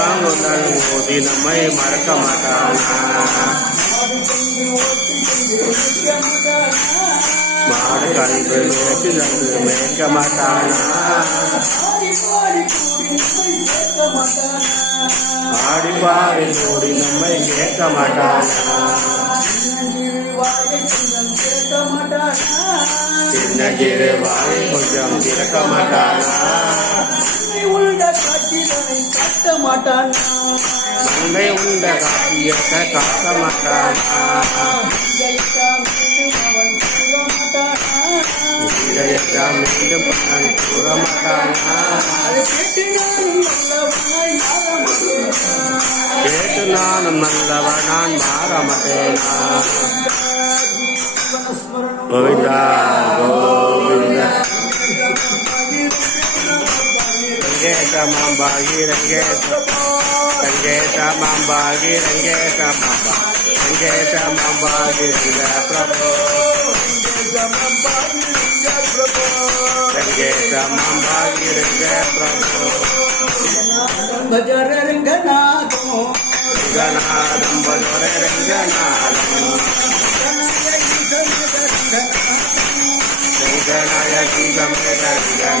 மாட்டானா சுகாங்குதல் மோதி நம்மை மறக்க மாட்டானா மாடு கழிவு மேய்ச்சி தந்து மேய்க்க மாட்டானா ஆடி பாடி மூடி நம்மை கேட்க மாட்டானா சின்ன சிறு வாயை கொஞ்சம் திறக்க மாட்டானா மாட்டானா? உண்ட காரியத்தை காக்க மாட்டானா? அவன் கூற மீண்டும் கூற கேட்டு நானும் மாட்டேனா? கோவிந்தா கோவிந்த రంగేశమాంబాగిరంగే రంగేశమాంబాగిరంగేశమాంబ రంగేశమాంబాగిరంగ ప్రభో రంగేశమాంబాగిరంగ ప్రభో భజర రంగనాథో రంగనాథం భజర రంగనాథం రంగనాయ గీతం రంగనాథం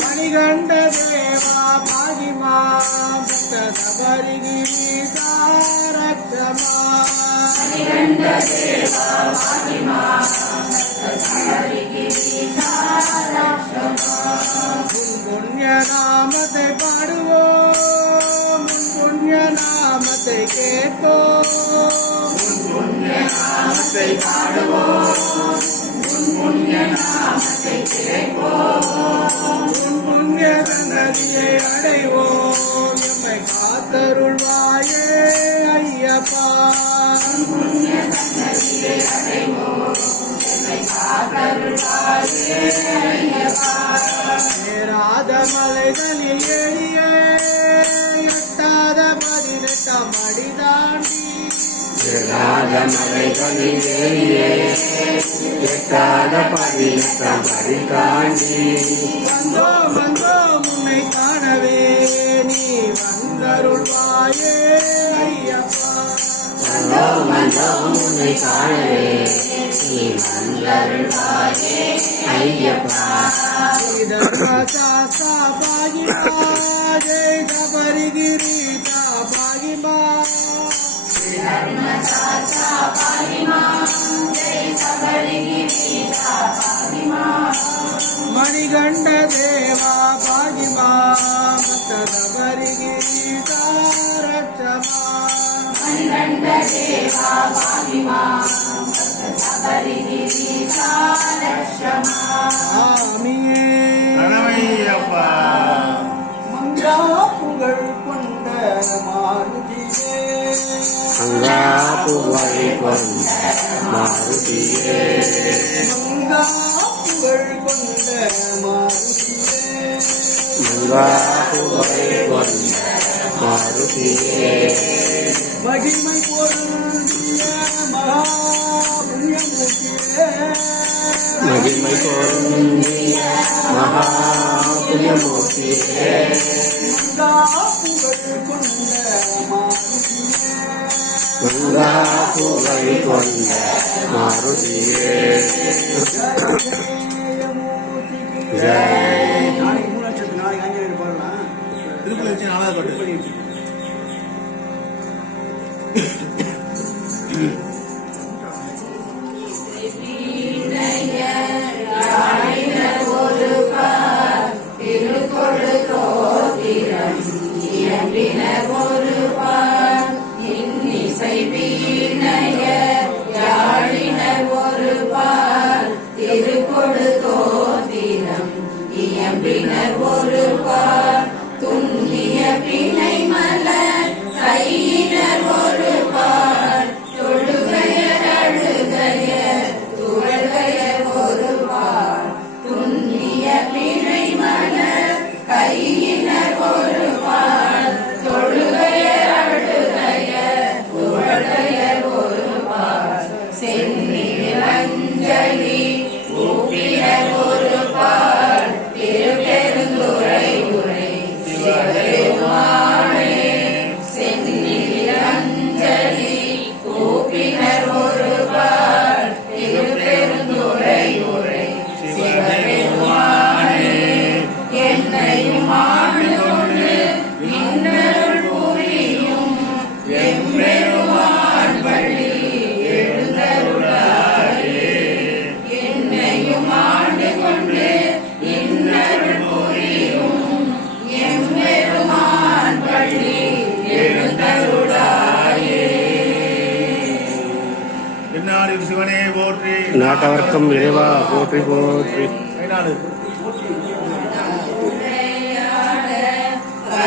మణిగంట దేవా భాగిమా రక్తమా మణిగంట దేవా భాగిమా நதியை அடைவோம். எம்மை காத்தருள்வாயே ஐயப்பா. ஏறாத மலைகளில் எளிய எட்டாத பதினெட்டாம் அடி தாண்டி ராஜமலைகளிலேயே எட்டாத பதினெட்டாம் அடி தாண்டி வந்தோ வந்தோ நீ வந்தருள்வாயே ஐயப்பா வந்தோ வந்தோ உன்னை காணவே நீ வந்தருள்வாயே ஐயப்பா சாஸ்தா பாகிமா ஜெய் சபரிகிரீதா பாகிமா மணிகண்ட புகழ் மாருதியே மங்கா புகழ் கொண்ட மாருதியே மகிமை பொருந்திய மகிமை பொருந்திய மங்கா புகழ் கொண்ட மங்கா புகழ் கொண்ட மாருதியே ஜெய். நாளைக்கு மூணு லட்சத்து நாளைக்கு அஞ்சு பாடலாம் திருப்பதி நாலாவது பாட்டு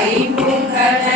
என்னாடு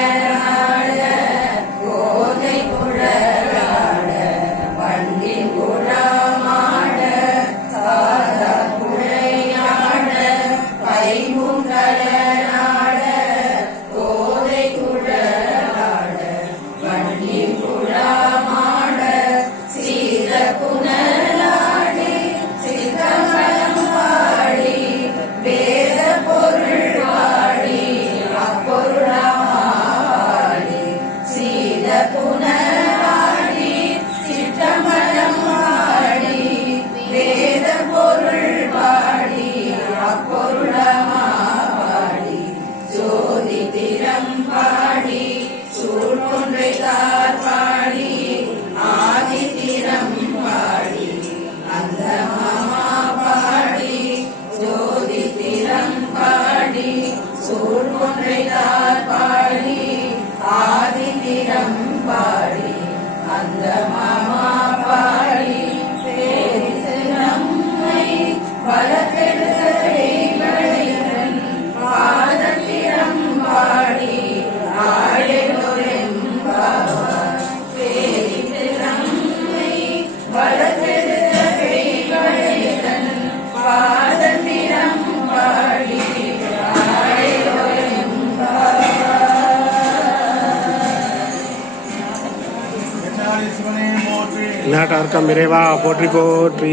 போற்றி நாட்டவர்க்கம் இறைவா போற்றி. போற்றி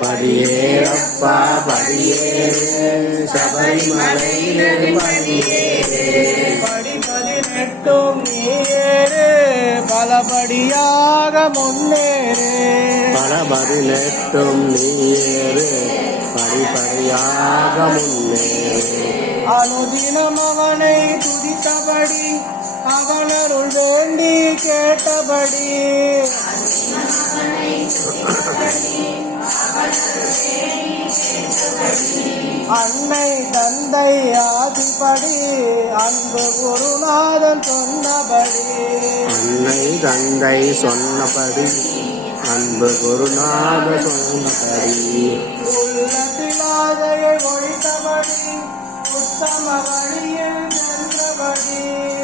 படியேறப்பா படியேறு சபரிமலை படி பதினெட்டும் நீரே பலபடியாக முன்னேறு. பல பதினெட்டும் நீரு படிப்படியாக முன்னேறு. அனுதினம் அவனை துதித்தபடி அவனருள் வேண்டி கேட்டபடி. அன்னை தந்தை ஆதிபடி அன்பு குருநாதன் சொன்னபடி. அன்னை தந்தை சொன்னபடி அன்பு குருநாத சொன்னபடி. உள்ளத்தில் ஆதையை ஒழித்தபடி உத்தம வழியில் சென்றபடி.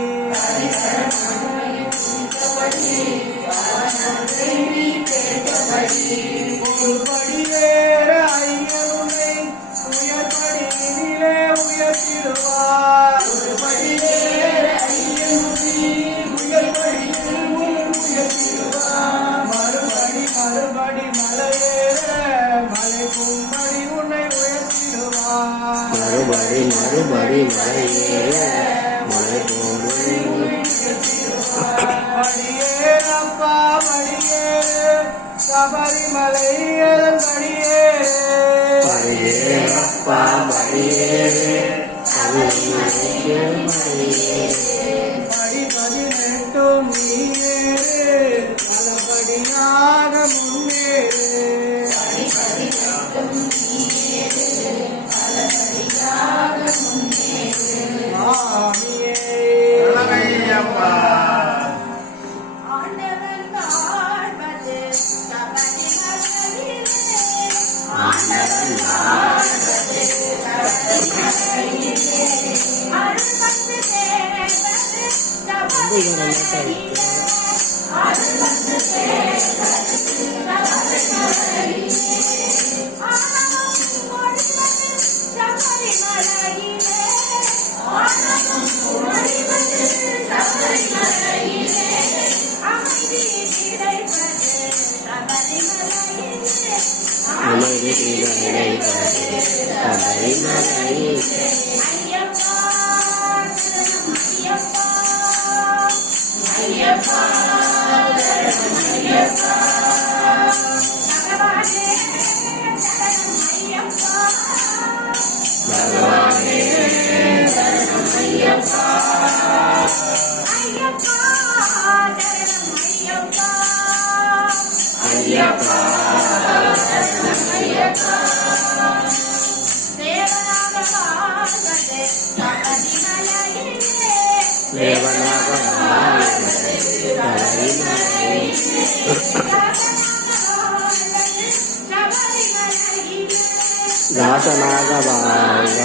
దాసనాగవాది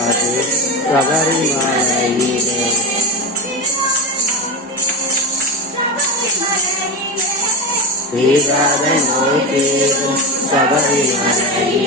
ప్రగరిమాయి శ్రీరాధనోపేరు సగరిమాయి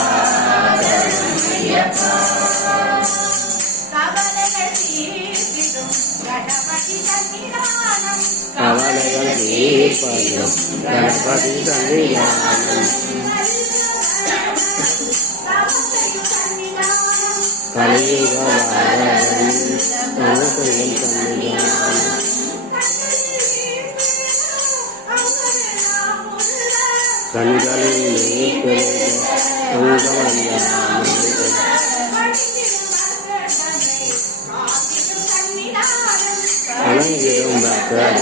Palo, Dapat Sanila. కలియుగ வணங்கிடும் பக்தன்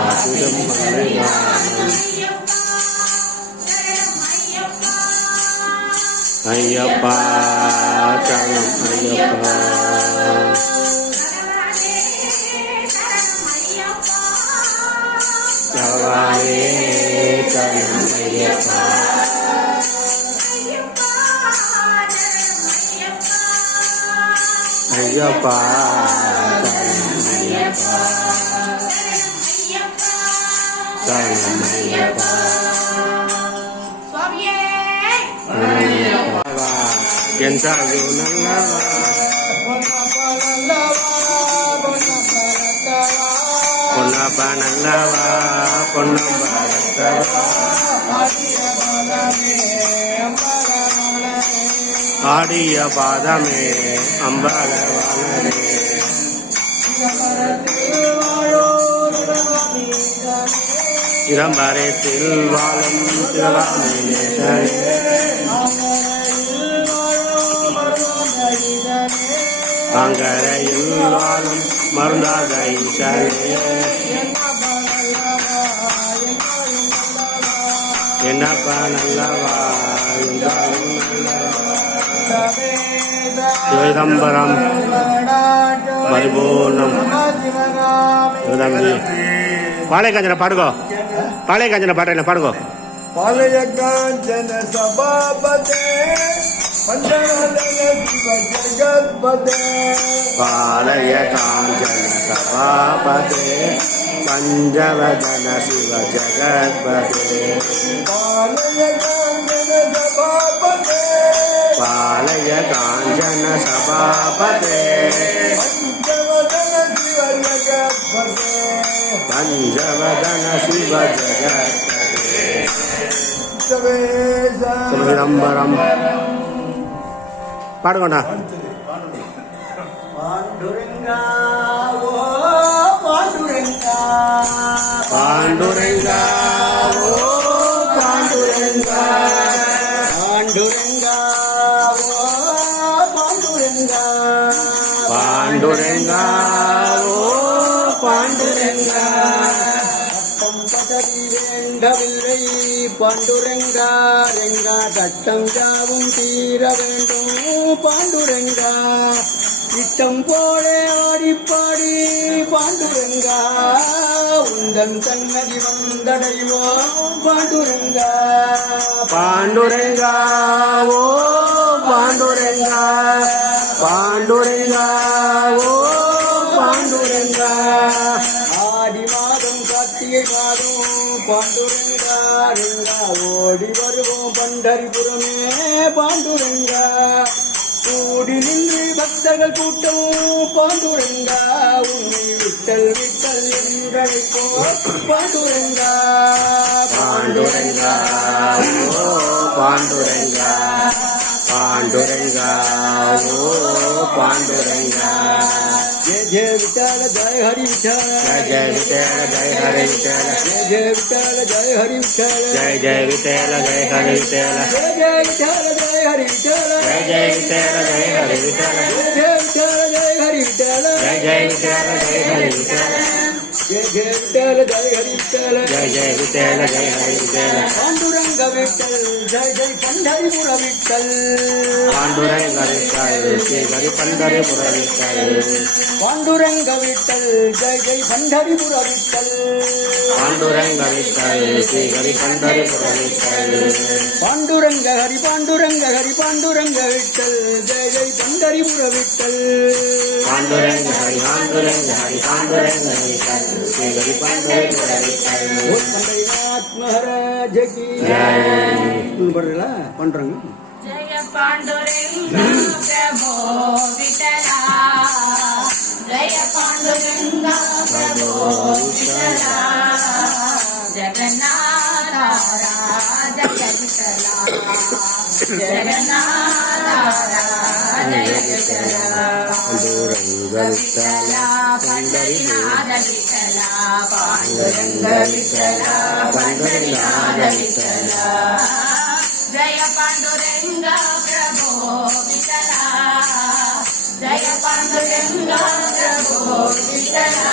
அற்புதம் பண்ணுவான் ஐயப்பா சரணம் ஐயப்பா சவாலே சரணம் ஐயப்பா ஐயப்பா என்றால் பொன்னப்பா நல்லவா பொன்னப்பா ஆடிய பாதமே அம்பால வாழனே சிதம்பரத்தில் வாழும் சிவராமேஸ்வரே அங்கரையில் வாழும் மருந்தாத ஈஸ்வரே என்னப்பா நல்லவா சிதம்பரம் பரிபூர்ணம். பாளையக்காஞ்சன பாடுகோ பாளையக்காஞ்சன பாட்டு பாடுகோ பாலய காஞ்சன சபாபதே ஜகத்பதே பாலய காஞ்சன சபாபதே பஞ்சவதன சிவ ஜகத்பதே பாலய காஞ்சன சபாபதே. பாலய காஞ்சன பஞ்சவதன சிவ சிதம்பரம். பாடுங்கண்ணா. பாண்டுரங்கா ஓ பாண்டுரங்கா. பாண்டுரங்கா. ஓ பாண்டுரங்கா பாண்டுரங்கா. வேண்டவில்லை பாண்டுரங்கா ரெங்கா சட்டம் ஜாவும் தீர வேண்டும். பாண்டுரங்கா இட்டம் போல ஆடிப்பாடி. பாண்டுரங்கா உந்தன் சன்னதி வந்தடைவோம் பாண்டுரங்கா பாண்டுரங்கா ஓ பாண்டுரங்கா பாண்டுரங்கா. ஓடி வருவோம் பண்டரிபுரமே பாண்டுரங்கா. கூடி நின்று பக்தர்கள் கூட்டம் பாண்டுரங்கா. உன்னை விட்டல் விட்டல் என்றழைப்போம் பாண்டுரங்கா. பாண்டுரங்கா ஓ பாண்டுரங்கா பாண்டுரங்கா ஓ பாண்டுரங்கா. ஜெய ஜெய விட்டால ஜெய ஹரி ஜெய விட்டால ஜெய விட்டேல ஜெய ஹரி விட்டேல ஜெய ஜெய விட்டால ஜெய ஹரி விட்டால ஜெய ஜெய விட்டேல ஜெய ஹரி விட்டேல ஜெய ஜெய விட்டால ஜெய ஹரி விட்டால ஜெய ஜெய விட்டேல ஜெய ஹரி விட்டேல ஜெய ஜெய விட்டால ஜெய ஹரி விட்டால ஜெய ஜெய விட்டேல ஜெய ஹரி விட்டேல ஜெய ஜெய விட்டால ஜெய ஹரி விட்டால ஜெய ஜெய விட்டேல ஜெய ஹரி விட்டேல பாண்டுரங்க விட்டல் ஜெய ஜெய பண்டரிபுர விட்டல் பாண்டுரங்க விட்டல் ஸ்ரீ ஹரி பண்டரிபுர விட்டல் பாண்டுரங்க விட்டல் ஜெய ஜெய பண்டரிபுர விட்டல் பாண்டுரங்க ஸ்ரீ ஹரி பண்டர பாண்டுரங்க ஹரி பாண்டுரங்க ஹரி பாண்டுரங்க விட்டல். ஜெய ஜெய் பண்டரிபுர விட்டல் பாண்டுரங்க ஹரி பண்றீங்களா பண்றங்க. ஜெய பாண்டுரங்க ஜெய பாண்டுரங்க జగన్నాథ జయ విఠలా పండరినాథ విఠలా పాండురంగ విఠలా పండరినాథ విఠలా జయ పాండురంగ ప్రభో విఠలా. జయ పాండురంగ ప్రభో విఠలా.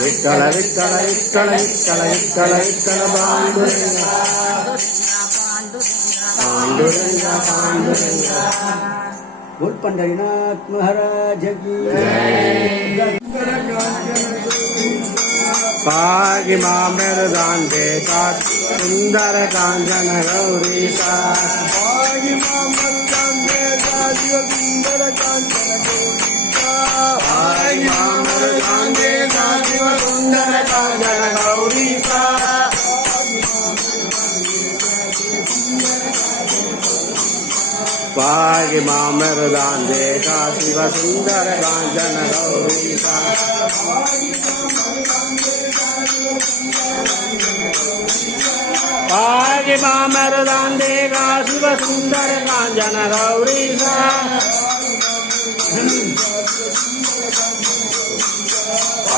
విక్కల విక్కల విక్కల విక్కల విక్కల విక్కల పాండురంగ పాండురంగ పాండురంగ గుడ్ పండరినాథ్ మహారాజ పాగి మామెర దాండే కా సుందర కాంచన గౌరీ కాగి మామెర దాండే కా సుందర కాంచన గౌరీ కాగి पागे शिव सुंदर का गौरी का पाग मामर दान देगा शिव सुंदर गांजन गौरी पागे पाग मामर दान का शिव सुंदर गांजन गौरी